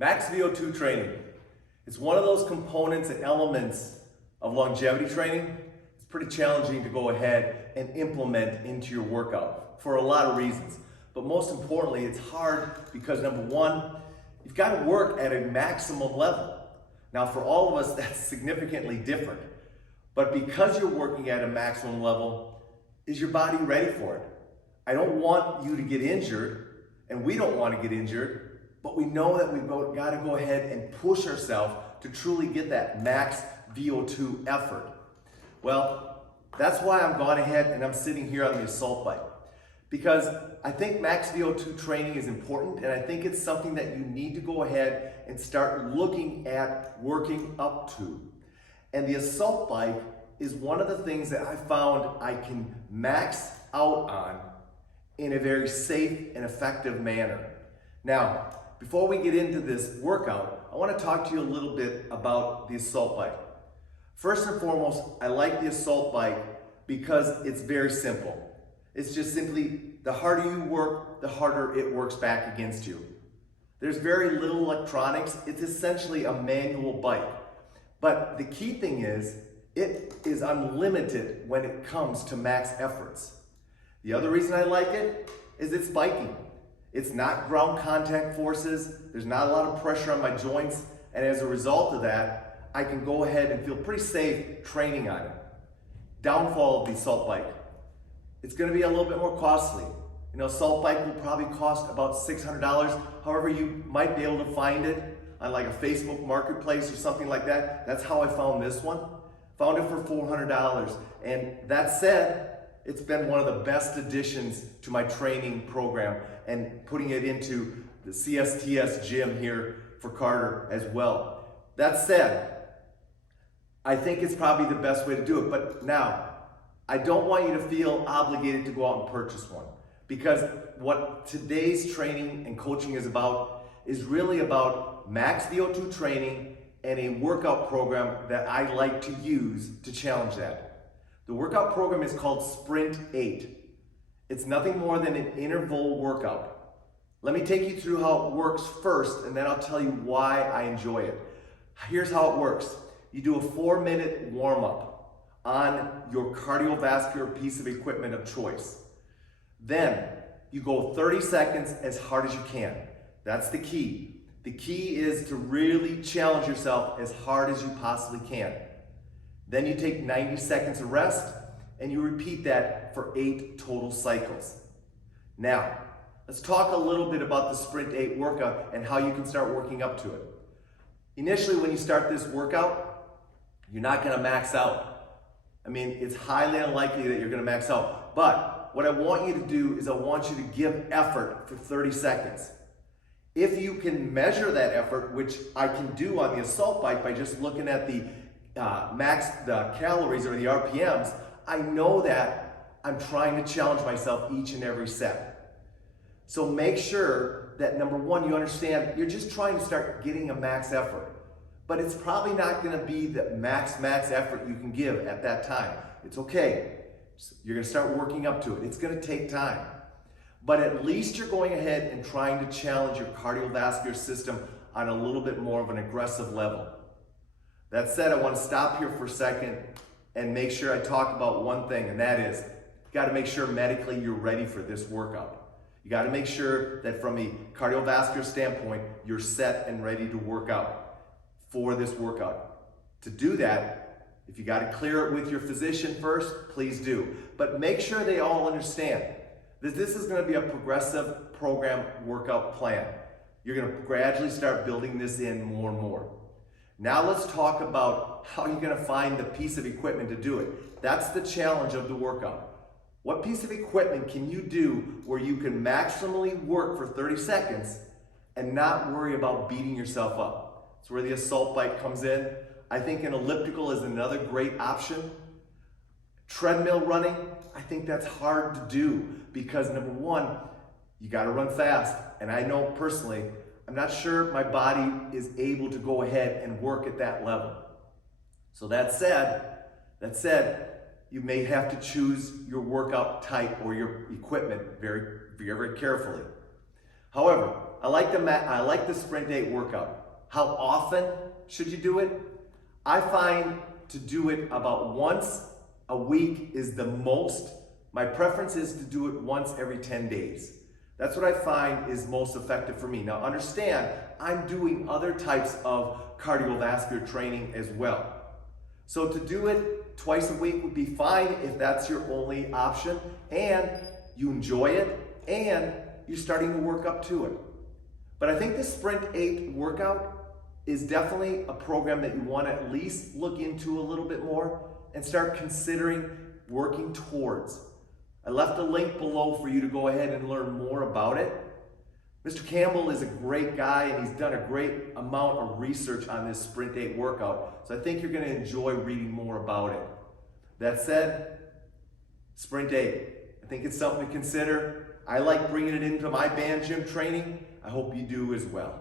Max VO2 training. It's one of those components and elements of longevity training. It's pretty challenging to go ahead and implement into your workout for a lot of reasons. But most importantly, it's hard because number one, you've got to work at a maximum level. Now for all of us, that's significantly different. But because you're working at a maximum level, is your body ready for it? I don't want you to get injured, and we don't want to get injured, but we know that we've got to go ahead and push ourselves to truly get that max VO2 effort. Well, that's why I'm going ahead and I'm sitting here on the assault bike. Because I think max VO2 training is important, and I think it's something that you need to go ahead and start looking at working up to. And the assault bike is one of the things that I found I can max out on in a very safe and effective manner. Now, before we get into this workout, I want to talk to you a little bit about the assault bike. First and foremost, I like the assault bike because it's very simple. It's just simply, the harder you work, the harder it works back against you. There's very little electronics. It's essentially a manual bike. But the key thing is, it is unlimited when it comes to max efforts. The other reason I like it is it's biking. It's not ground contact forces. There's not a lot of pressure on my joints. And as a result of that, I can go ahead and feel pretty safe training on it. Downfall of the assault bike. It's going to be a little bit more costly. You know, assault bike will probably cost about $600. However, you might be able to find it on like a Facebook marketplace or something like that. That's how I found this one. Found it for $400. And that said, it's been one of the best additions to my training program and putting it into the CSTS gym here for Carter as well. That said, I think it's probably the best way to do it. But now, I don't want you to feel obligated to go out and purchase one, because what today's training and coaching is about is really about max VO2 training and a workout program that I like to use to challenge that. The workout program is called Sprint 8. It's nothing more than an interval workout. Let me take you through how it works first, and then I'll tell you why I enjoy it. Here's how it works. You do a 4-minute warm-up on your cardiovascular piece of equipment of choice. Then you go 30 seconds as hard as you can. That's the key. The key is to really challenge yourself as hard as you possibly can. Then you take 90 seconds of rest, and you repeat that for 8 total cycles. Now, let's talk a little bit about the Sprint 8 workout and how you can start working up to it. Initially, when you start this workout, you're not gonna max out. I mean, it's highly unlikely that you're gonna max out. But what I want you to do is I want you to give effort for 30 seconds. If you can measure that effort, which I can do on the assault bike by just looking at the the calories or the RPMs, I know that I'm trying to challenge myself each and every set. So make sure that number one, you understand you're just trying to start getting a max effort, but it's probably not going to be the max effort you can give at that time. It's okay. You're going to start working up to it. It's going to take time, but at least you're going ahead and trying to challenge your cardiovascular system on a little bit more of an aggressive level. That said, I want to stop here for a second and make sure I talk about one thing, and that is, you got to make sure medically you're ready for this workout. You got to make sure that from a cardiovascular standpoint, you're set and ready to work out for this workout. To do that, if you got to clear it with your physician first, please do. But make sure they all understand that this is going to be a progressive program workout plan. You're going to gradually start building this in more and more. Now let's talk about how you're going to find the piece of equipment to do it. That's the challenge of the workout. What piece of equipment can you do where you can maximally work for 30 seconds and not worry about beating yourself up? That's where the assault bike comes in. I think an elliptical is another great option. Treadmill running, I think that's hard to do because number one, you got to run fast. And I know personally, I'm not sure my body is able to go ahead and work at that level. So that said, you may have to choose your workout type or your equipment very, very, very carefully. However, I like the Sprint 8 workout. How often should you do it? I find to do it about once a week is the most. My preference is to do it once every 10 days. That's what I find is most effective for me. Now understand, I'm doing other types of cardiovascular training as well. So to do it twice a week would be fine if that's your only option and you enjoy it and you're starting to work up to it. But I think the Sprint 8 workout is definitely a program that you want to at least look into a little bit more and start considering working towards. I left a link below for you to go ahead and learn more about it. Mr. Campbell is a great guy and he's done a great amount of research on this Sprint 8 workout, so I think you're going to enjoy reading more about it. That said, Sprint 8, I think it's something to consider. I like bringing it into my band gym training. I hope you do as well.